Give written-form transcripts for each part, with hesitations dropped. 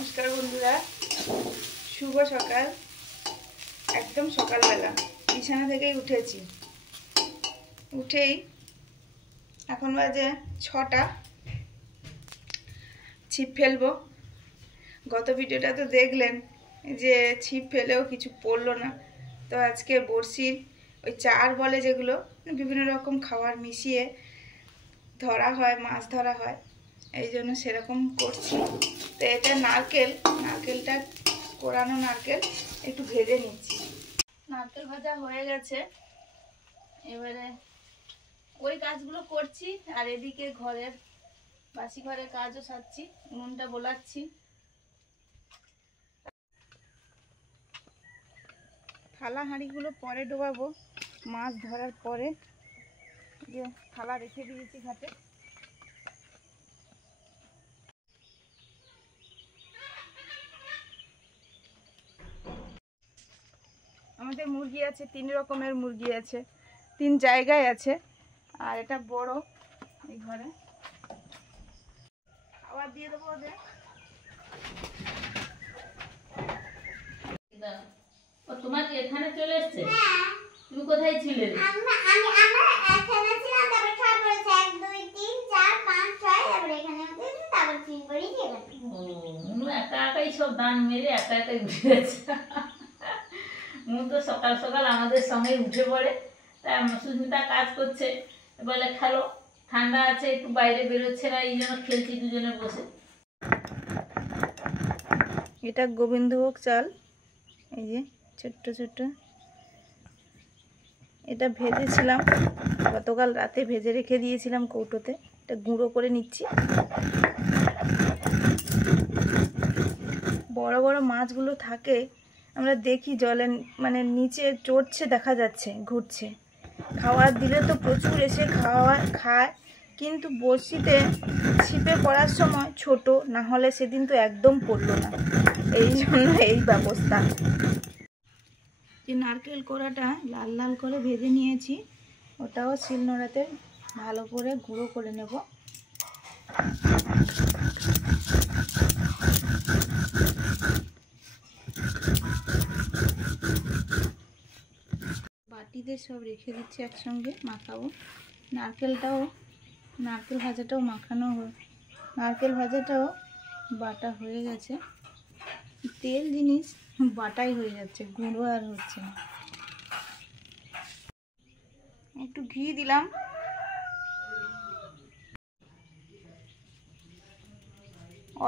নমস্কার বন্ধুরা, শুভ সকাল। একদম সকালবেলা বিছানা থেকেই উঠেছি। উঠেই এখন বাজে 6টা। ছিপ ফেলবো। গত ভিডিওটা তো দেখলেন যে ছিপ ফেলেও কিছু পড়লো না। তো আজকে বড়শির ওই চার বলে যেগুলো বিভিন্ন রকম খাবার মিশিয়ে ধরা হয়, মাছ ধরা হয়, এই জন্য সেরকম করছি। তো এটা নারকেলটা কোরানো নারকেল একটু ভেজে নিচ্ছি। নারকেল ভাজা হয়ে গেছে, এবারে ওই কাজগুলো করছি আর এদিকে ঘরের বাসি ঘরের কাজও সারছি, উনুনটা বোলাচ্ছি। থালা হাঁড়িগুলো পরে ডোবাবো, মাছ ধরার পরে। যে থালা রেখে দিয়েছি ঘাটে। আমাদের মুরগি আছে, 3 রকমের মুরগি আছে, 3 জায়গায় আছে। আর এটা বড় এই ঘরে খাবার দিয়ে দেবো ওদের। তোমার এখানে চলে এসেছে? তুমি কোথায় ছিলে? আমি এখানে ছিলাম, তারপর 6 পড়েছে, 1 2 3 4 5 6, তারপর এখানে আছে, তারপর 3 পড়েছি এখানে। ও একা একাই সব দান মেরে একা একাই উঠে গেছে। তো সকাল সকাল আমাদের সঙ্গে উঠে পড়ে। তাই সুস্মিতা কাজ করছে, বলে খেলো, ঠান্ডা আছে, একটু বাইরে বেরোচ্ছে না, এই জন্য খেলছি দুজনে বসে। এটা গোবিন্দভোগ চাল, এই যে ছোট্ট ছোট্ট। এটা ভেজেছিলাম গতকাল রাতে, ভেজে রেখে দিয়েছিলাম কৌটোতে। এটা গুঁড়ো করে নিচ্ছি। বড় বড় মাছগুলো থাকে, আমরা দেখি জলে মানে নিচে চড়ছে, দেখা যাচ্ছে ঘুরছে। খাবার দিলে তো প্রচুর এসে খায়, কিন্তু বড়শিতে ছিপে পড়ার সময় ছোট না হলে সেদিন তো একদম পড়লো না, এই জন্য এই ব্যবস্থা। যে নারকেল কোড়াটা লাল লাল করে ভেজে নিয়েছি, ওটাও শিলনোড়াতে ভালো করে গুঁড়ো করে নেব। বাটিতে সব রেখে দিচ্ছি, একসঙ্গে মাখাবো। নারকেল ভাজাটাও মাখানো নারকেল ভাজাটাও বাটা হয়ে গেছে। তেল জিনিস বাটাই হয়ে যাচ্ছে, গুঁড়ো আর হচ্ছে না। একটু ঘি দিলাম,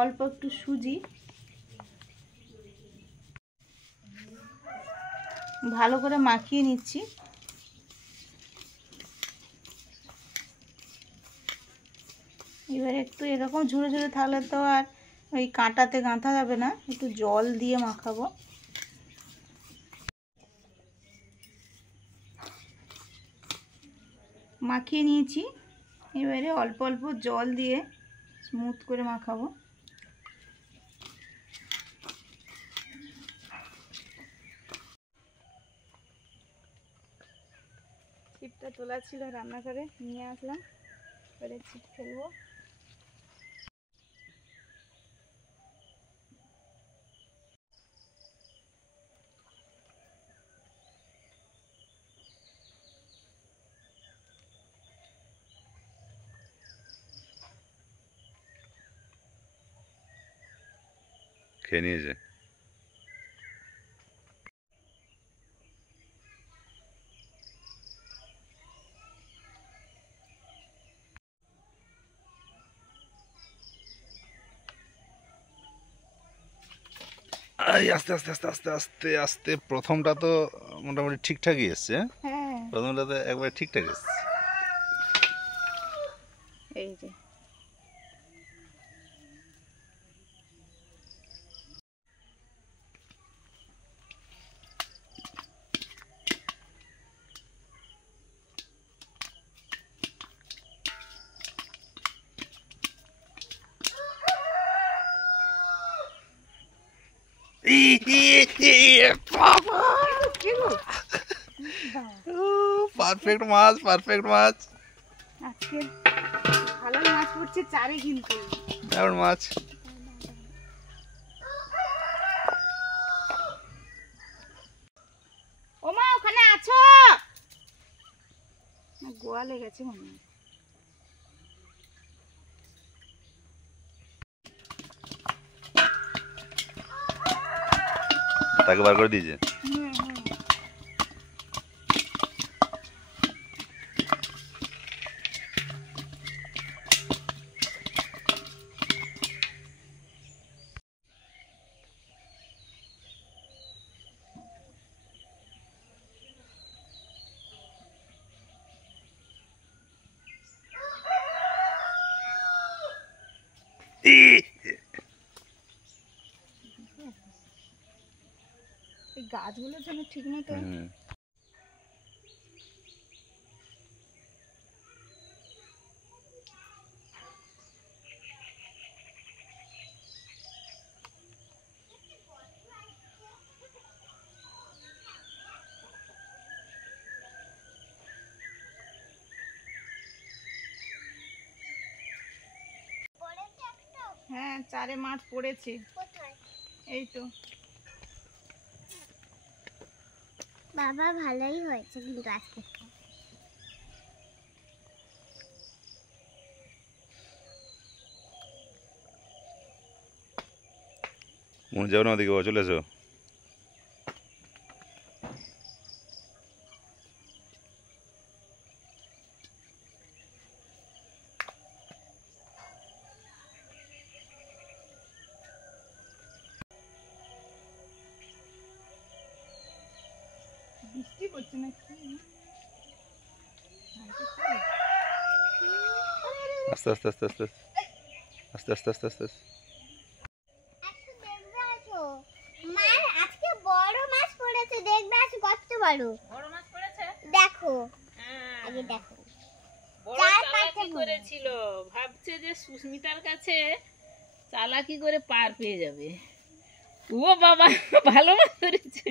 অল্প একটু সুজি, ভালো করে মাখিয়ে নিচ্ছি। এবার একটু এরকম ঝুড়ে ঝুড়ে থাকলে তো আর ওই কাঁটাতে গাঁথা যাবে না, একটু জল দিয়ে মাখাবো। মাখিয়ে নিয়েছি, এবারে অল্প অল্প জল দিয়ে স্মুথ করে মাখাবো। ছিপটা তোলা ছিল রান্নাঘরে, নিয়ে আসলাম, এবারে ছিপ ফেলবো। খেয়ে নিয়েছে। আস্তে আস্তে আস্তে আস্তে আস্তে আস্তে প্রথমটা তো মোটামুটি ঠিকঠাকই এসছে। হ্যাঁ, প্রথমটা তো একবারে ঠিকঠাক এসছে। এই যে পারফেক্ট মাছ, পারফেক্ট মাছ। আজকে ভালো মাছ পড়ছে চারে, কিন্তু দারুণ মাছ। গোয়ালে গেছে মনে হয়। তাকে বার করে দিয়েছে। হুম হুম। এই গাছগুলো যেন ঠিক মতো হ্যাঁ, চারে মাঠ পড়েছে। কোথায়? এই তো। বাবা ভালোই হয়েছে কিন্তু আজকে। মনে যাও না ওদিকে, চলে এসো। বৃষ্টি পড়ছে না কি? আস্তে আস্তে আস্তে আস্তে আস্তে আস্তে আস্তে আস্তে আস্তে। একটু দেখবে আসো। মার আজকে বড় মাছ পড়েছে, দেখবে আসো কত বড়। বড় মাছ পড়েছে? দেখো হ্যাঁ। আগে দেখো। বড় চার চালাকি পাঁচটা করেছিল, ভাবছে যে সুস্মিতার কাছে চালাকি করে পার পেয়ে যাবে। ও বাবা, ভালো মাছ ধরেছে।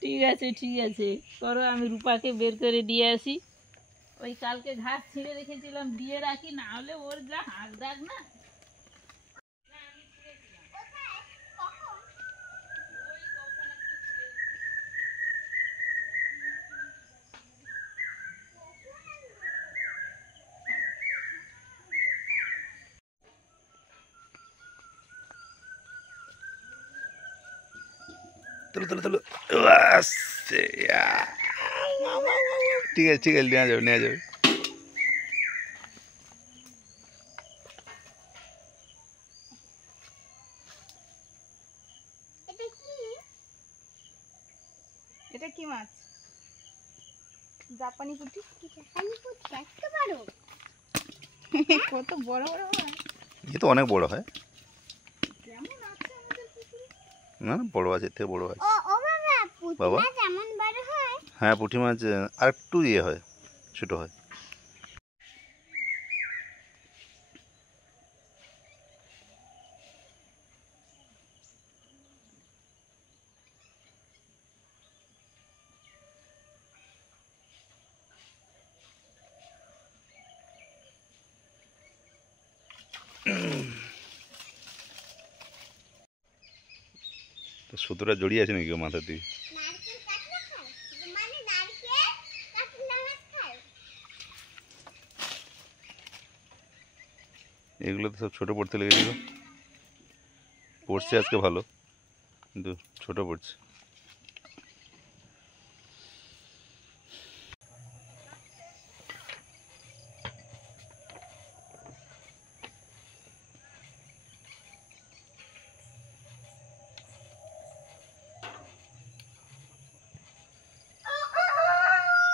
ঠিক আছে ঠিক আছে, করো, আমি রূপাকে বের করে দিয়ে আসি। ওই কালকে ঘাস ছিঁড়ে রেখেছিলাম, দিয়ে রাখি, না হলে ওর যা হাঁক ডাক না। তুলো তুলো তুলো। আস্তে, ঠিক আছে ঠিক আছে, নেওয়া যাবে নেওয়া যাবে। এটা কি? এটা কি মাছ? জাপানি পুঁটি। জাপানি পুঁটি এত বড়? কত বড় বড় হয়। এ তো অনেক বড় হয়। যেমন আছে আমাদের পুকুরে। না না, বড় আছে, এর থেকে বড় আছে। ও ও বাবা, পুঁটি বাবা? মাছ এমন বড় হয়? হ্যাঁ, পুঁটি মাছ আর একটু ইয়ে হয়, ছোট হয়। তো সুতোটা জড়িয়ে আছে নাকি মাথা দিয়ে? নারকেল কাটলা খায়? মানে নারকেল কাটলা মাছ খায়? এগুলো তো সব ছোট পড়তে লেগেছিল। পড়ছে আজকে ভালো, কিন্তু ছোট পড়ছে।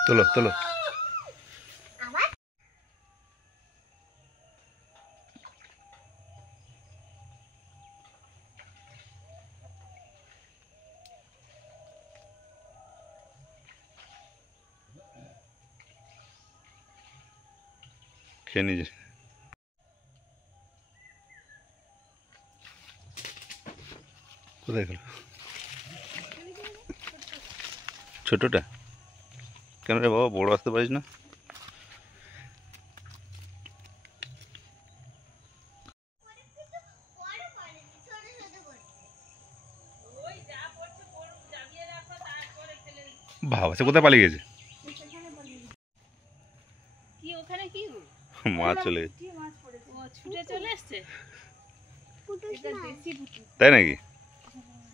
তোলো তোলো। আবার খেয়ে নিজে। কোথায় গেল ছোটটা? কেন রে বাবা, বড় আসতে পারিস না? বড় করে ছোট ছোট করে। ওই যা পড়ছে পড়ুক, জাবিয়ে রাখো, তারপরে ফেলে দিচ্ছি। বাবা, সে কোথায় পালিয়ে গেছে? সেখানে বলি। মাছ চলে গেছে। পুঁটি মাছ পড়েছে। ও ছুটে চলে এসছে। এটা দেশি পুঁটি। তাই নাকি?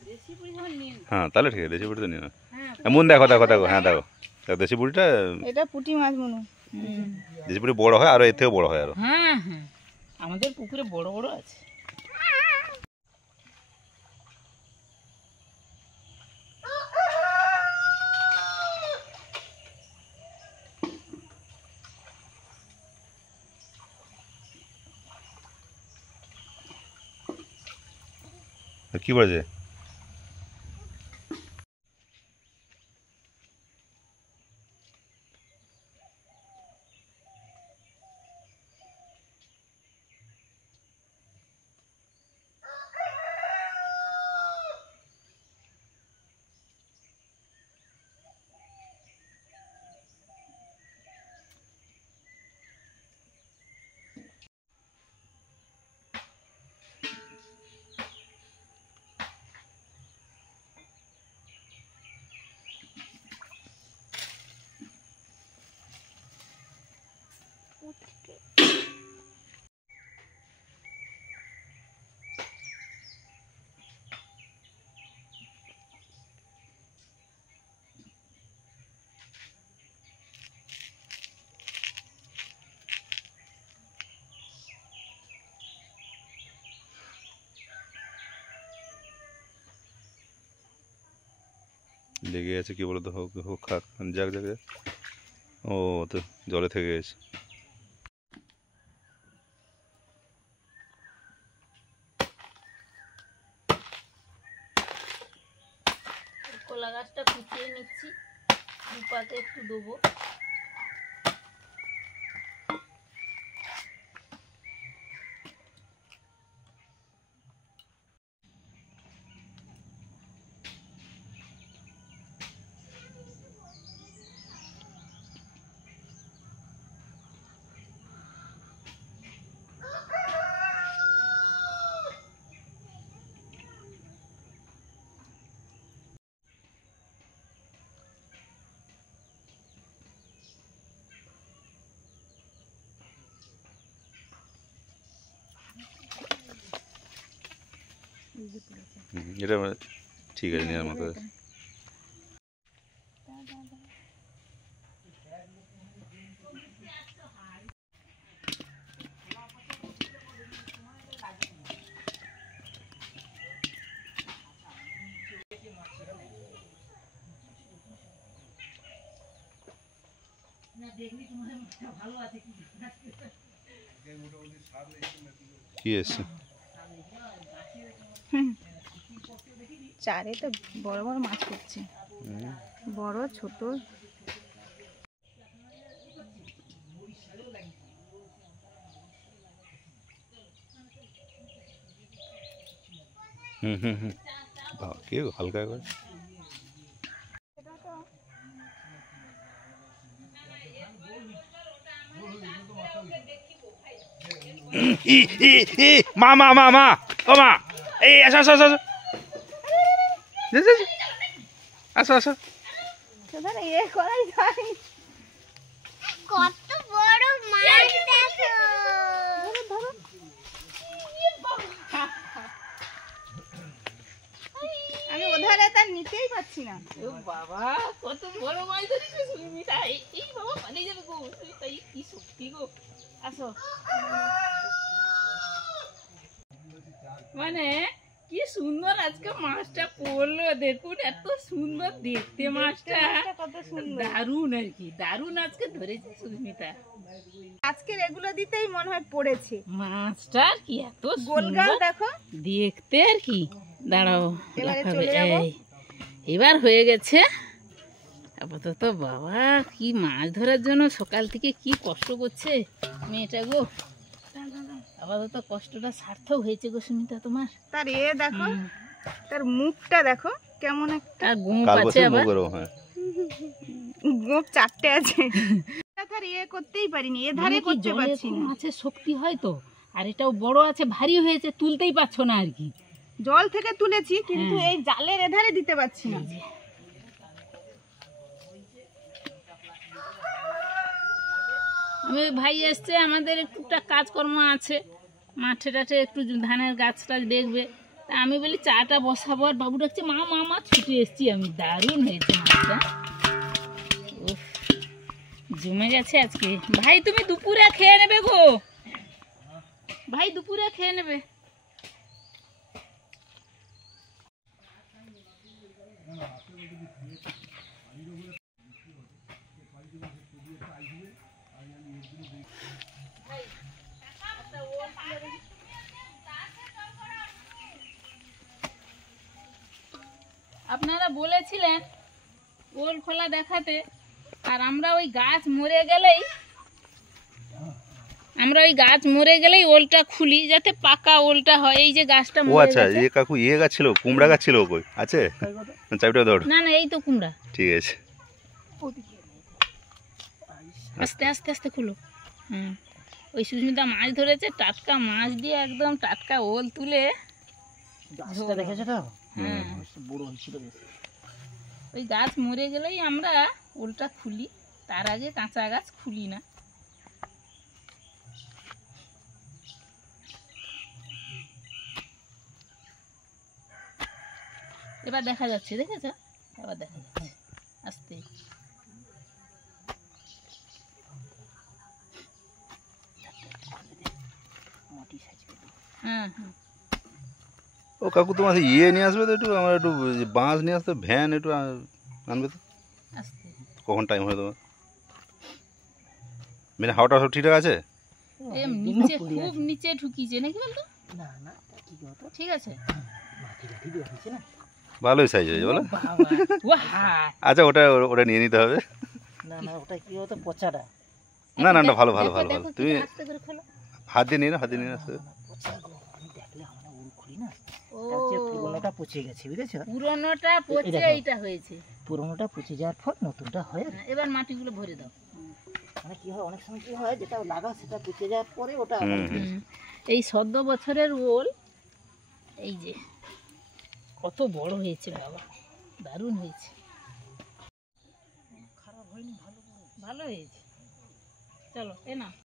দেশি পুরি যখন নিন। হ্যাঁ তাহলে ঠিক আছে, দেশি পুরি তো নিয়ে না। হ্যাঁ মন দেখো দেখো দেখো, হ্যাঁ দেখো দেশি পুরিটা, এটা পুঁটি মাছ মনু। দেশি পুরি বড় হয়, আরো এর থেকেও বড় হয় আরো। হ্যাঁ হ্যাঁ আমাদের পুকুরে বড় বড় আছে। কি বলেছে? লেগে আছে কি বলতো, হোক হোক খাক, যাক যাক যাক। ও তো জলে থেকে গেছে। কলা গাছটা কুচিয়ে নিচ্ছি, দুপাতে একটু দেবো। এটা ঠিক আছে, নেওয়ার মতো। কি এসছে? চারে তো বড় বড় মাছ পড়ছে, বড় ছোট। হুম হুম হুম, কি হালকা করে। মা মা মা মা, ও মা, এই আসো আসো আসো আসো আসো আসো। এ করাই যায়। কত বড় মাছ দেখো। আমি ওধারে তার নিতেই পারছি না। ও বাবা কত বড় মাছ ধরেছে সুমিতা। এই বাবা পালিয়ে যাবে গো সুমিতা, এই কি শক্তি গো। আসো। মানে কি সুন্দর আজকে মাছটা পড়লো, দেখুন এত সুন্দর দেখতে মাছটা, কত সুন্দর। দারুণ আর কি, দারুণ আজকে ধরেছে সুস্মিতা। আজকের এগুলো দিতেই মনে হয় পড়েছে। মাছটা কি এত গোলগাল সুন্দর দেখো। দেখতে আর কি। দাঁড়াও এবারে দেখাবে। চলে যাবো। এবার হয়ে গেছে আপাতত। বাবা কি মাছ ধরার জন্য সকাল থেকে কি কষ্ট করছে মেয়েটা গো। আপাতত কষ্টটা সার্থক হয়েছে গো সুমিতা তোমার। তার দেখো, তার মুখটা দেখো কেমন একটা। আর গোপ কাল আছে বছর আবার। মুখ করো, হ্যাঁ গোপ চারটে আছে। তার করতেই পারিনি, এ ধারে মানে কি করতে জলে পারছি খুব না। মাছের শক্তি হয় তো, আর এটাও বড় আছে, ভারী হয়েছে, তুলতেই পারছো না আর কি। জল থেকে তুলেছি কিন্তু এই জালের এধারে দিতে পারছি না। আমি ওই ভাই এসছে, আমাদের একটুটা কাজকর্ম আছে, মাঠে টাঠে একটু ধানের গাছ টাছ দেখবে। তা আমি বলি চাটা বসাবো, আর বাবু ডাকছে মা মা মা, ছুটে এসছি আমি। দারুণ হয়েছে মাছটা, উফ, জমে গেছে আজকে। ভাই তুমি দুপুরে খেয়ে নেবে গো, ভাই দুপুরে খেয়ে নেবে। আপনারা বলেছিলেন ওল খোলা দেখাতে, আর আমরা ওই গাছ মরে গেলেই ওলটা খুলি, যাতে পাকা ওলটা হয়। এই যে গাছটা ও মরে আচ্ছা, গেছে। এ কাকু ইয়ে গাছ ছিল, কুমড়া গাছ ছিল কই আছে? চাবিটা ধর। না না, এই তো কুমড়া। ঠিক আছে। আস্তে আস্তে আস্তে খুলো। হুম, ওই সুস্মিতা মাছ ধরেছে, টাটকা মাছ দিয়ে একদম টাটকা ওল তুলে। দেখেছো তো? হ্যাঁ, বড় হয়েছিল বেশ। ওই গাছ মরে গেলেই আমরা ওলটা খুলি, তার আগে কাঁচা গাছ খুলি না। এবার দেখা যাচ্ছে, দেখেছো? এবার দেখা যাচ্ছে আস্তে। হ্যাঁ হ্যাঁ, ও কাকু তোমার সেই ইয়ে নিয়ে আসবে তো, একটু আমার একটু বাঁশ নিয়ে আসতে, ভ্যান একটু আনবে তো। আস্তে। কখন টাইম হয় তোমার? মানে হাওয়াটা সব ঠিকঠাক আছে? নিচে খুব নিচে ঢুকিয়েছে নাকি বলতো? না না, কি বলতো, ঠিক আছে, মাটি টাটি দেওয়া হয়েছে না। ভালোই সাইজ হয়েছে বলো। বাবা ওয়াহা, আচ্ছা, ওটা ওটা নিয়ে নিতে হবে। না না, ওটা কি বলতো, পচাটা। না না, না, ভালো ভালো দেখো, ভালো দেখো, ভালো। তুমি আস্তে করে খোলো। হাত দিয়ে নিয়ে না, হাত দিয়ে নিয়ে আসতে। পচা গো, আমি দেখলে আমরা উল খুলি না, ও, তার চেয়ে পুরোনোটা পচে গেছে, বুঝেছো? পুরোনোটা পচে দেখো। এইটা হয়েছে। পুরোনোটা পচে যাওয়ার পর নতুনটা হয়। হ্যাঁ, এবার মাটিগুলো ভরে দাও। মানে কি হয়, অনেক সময় কি হয়, যেটা লাগা সেটা পচে যাওয়ার পরে ওটা আবার হুম, এই সদ্য বছরের ওল, এই যে কত বড় হয়েছে বাবা, দারুণ হয়েছে। খারাপ হয়নি, ভালো। ভালো হয়েছে। চলো এ না